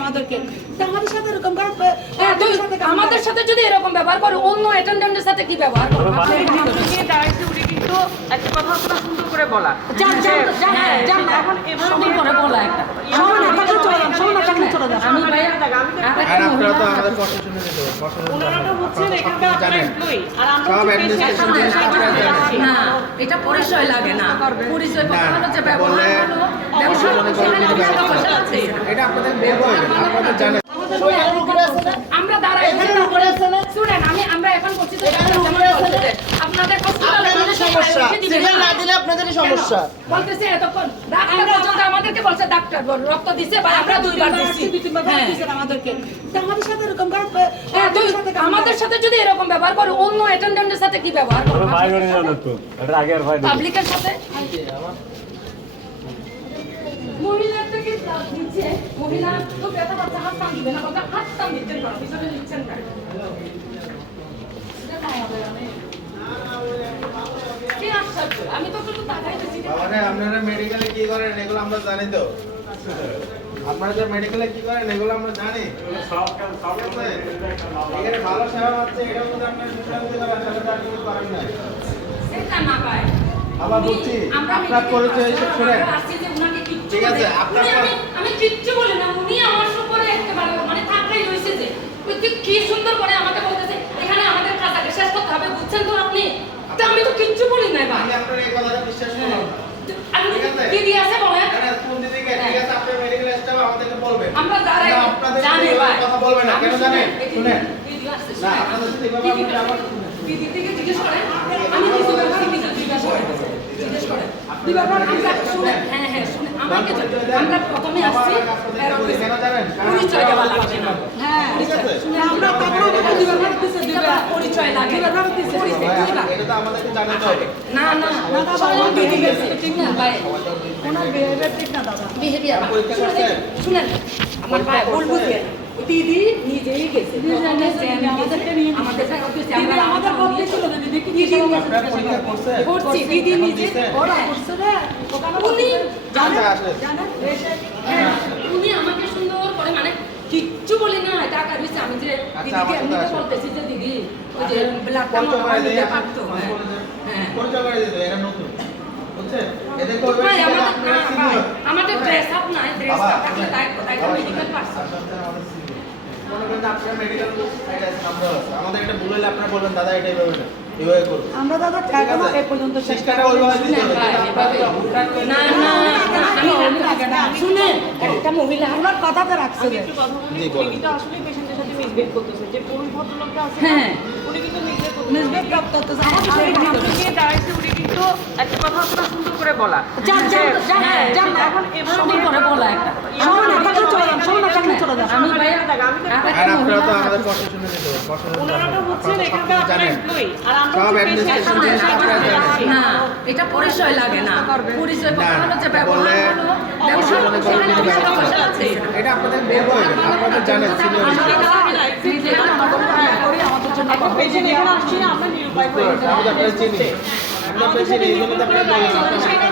আমাদেরকে আমাদের সাথে এরকম আমাদের সাথে যদি এরকম ব্যবহার করে অন্য অ্যাটেন্ডেন্টের সাথে কি ব্যবহার করবে? কিন্তু একটা কথা আপনারা সুন্দর করে বলা এখন সুন্দর করে বলা একটা আমি ভাইয়া আপনারা তো আমাদের প্রশাসনে যেতে হবে। ওনারা তো হচ্ছেন এখানকার আপনারা এমপ্লয়ি আর আমরা সব হচ্ছে অ্যাডমিনিস্ট্রেশন patient। না এটা পরিচয় লাগে না পরিচয় কথা হলো যে ব্যবহার হলো অবশ্যই মনে করেন সেখানে কিন্তু একটা ব্যবস্থা সমস্যা আছে। এটা আপনাদের বের করে দেন, আপনাদের জানেন। আমরা দাঁড়াই শুনেন আমরা এখন করছি তো আপনাদের সমস্যা সিগন্যাল না দিলে আপনাদেরই সমস্যা বলতেছে এতক্ষণ ডাক্তার পর্যন্ত আমাদেরকে বলছে ডাক্তার রক্ত দিছে বা আমরা দুইবার দিছি আমাদেরকে আমাদের সাথে এরকম আমাদের সাথে যদি এরকম ব্যবহার করে অন্য অ্যাটেন্ডেন্টের সাথে কি ব্যবহার করবে? ভাই করে জানো তো এটা আগে আর ভাই পাবলিকের সাথে মহিলার থেকে চাপ দিচ্ছে মহিলা তো ব্যথা পাচ্ছে হাত টান দিবে না বলতে হাত টান দিচ্ছেন না পিছনে দিচ্ছেন না কি আশ্চর্য আমি তো একটু তাকাইতেছি বাবারে আপনারা মেডিকেলে কি করেন এগুলো আমরা জানি তো। আপনারা যে মেডিকেলে কি করেন এগুলো আমরা জানি। এখানে ভালো সেবা পাচ্ছে এটা যদি আপনারা সুবিধা দিতে পারেন তাহলে তো আর কিছু করেন না। সেটা না ভাই আবার বলছি আপনার পরিচয় এসব শুনেন। ঠিক আছে আপনার আমি কিচ্ছু বলি না উনি আমার উপরে একেবারে মানে থাকলেই হইছে যে ওই কি সুন্দর করে আমাকে বলতেছে এখানে আমাদের কাজটাকে শেষ করতে হবে বুঝছেন তো আপনি তো আমি তো কিচ্ছু বলি না ভাই আমি আপনার এই কথাটা বিশ্বাস করলাম না। আমি ঠিক আছে? দিদি আছে বলেন কোন দিদিকে ঠিক আছে আপনি মেডিকেলে স্টাফ আমাদেরকে বলবেন। আমরা দাঁড়াই না, আপনাদের জানি সাথে ভাই কথা বলবেন না কেন জানেন? শুনেন দিদি আসছে না আপনাদের সাথে এভাবে আপনি আমার দিদি থেকে জিজ্ঞেস করেন আমি কিছু ব্যাপার জিজ্ঞেস করেন জিজ্ঞেস করেন দুই ব্যাপার আমরা শুনেন হ্যাঁ শুনেন আমাকে আমরা প্রথমে আসছি কেন জানেন? পরিচয় দেওয়া লাগবে না হ্যাঁ ঠিক আছে? আমরা তারপরে দুই ব্যাপার দিছে পরিচয় লাগে এটা তো আমাদেরকে জানাতে হবে। না সবাই দিদি গেছে ঠিক না ভাই ওনার বিহেভিয়ার ঠিক না দাদা বিহেভিয়ার পরীক্ষা করছেন? শুনেন আমার ভাই ভুল বুঝবেন দিদি নিজেই গেছে আমাদের আমাদের পক্ষে ছিল না দিদি কি আপনারা পরীক্ষা করছেন? করছি দিদি নিজে ওরা করছে রে ওখানে উনি আচ্ছা আসেন। উনি আমাকে সুন্দর করে মানে কিচ্ছু বলি না টাকা দিচ্ছে আমি যে আচ্ছা, দিদিকে আমার এমনি সাথে আসেন। বলতেছি যে দিদি ওই যে ব্লাডটা পরিচয় করে দিই, পারতো হ্যাঁ পরিচয় করে দিতে এরা নতুন বুঝছেন? এদেরকে ওই ভাই, ব্যক্তিকে আমাদের আপনারা না, চিনবেন। ভাই, আমাদের ড্রেস আপ নাই ড্রেস বাবা, আপ থাকলে তাই মেডিকেল পারসন মনে করেন আপনারা মেডিকেল সাইড আছেন, আমরা আছি। আমাদের এটা ভুল হলে আপনারা বলবেন দাদা এটা এইভাবে না, এইভাবে করুন। আমরা দাদা এখনো এই পর্যন্ত শিক্ষাটা ওইভাবে দিতে হবে। ভাই, এভাবে না আমি শুনেন একটা মহিলা ওনার কথাতে রাখছে রে একটু কথা বলি জি, উনি বলেন। কিন্তু আসলে পেশেন্টের সাথে মিসবিহেভ করতেছে যে পুরুষ ভদ্রলোকটা আছে হ্যাঁ। উনি কিন্তু মিসবিহেভ নিজের প্রাপ্ত হচ্ছে আমাদের আর সাথে সামনে গিয়ে দাঁড়াইছে উনি কিন্তু একটা কথা আপনারা সুন্দর করে বলা এখন সুন্দর করে বলা একটা আমি ভাইয়া আর আপনারা তো আমাদের প্রশাসনে যেতে হবে। ওনারা তো হচ্ছেন এখানকার আপনারা এমপ্লয়ি আর আমরা সব হচ্ছে patient। অ্যাডমিনিস্ট্রেশন আপনারা জানেন। না এটা পরিচয় লাগে না পরিচয় কথা হলো যে ব্যবহার হলো অবশ্যই মনে করেন সেখানে কিন্তু একটা ব্যবস্থা সমস্যা আছে এটা আপনাদের বের করে দেন, আপনাদের জানেন সিনিয়র এখন পেশেন্ট এখানে আসছে না আমরা নিরুপায় হয়ে আমি তো আপনারা চিনি, আমি তো আপনারা চিনি, এই জন্য তো আপনারা বলেন আপনারা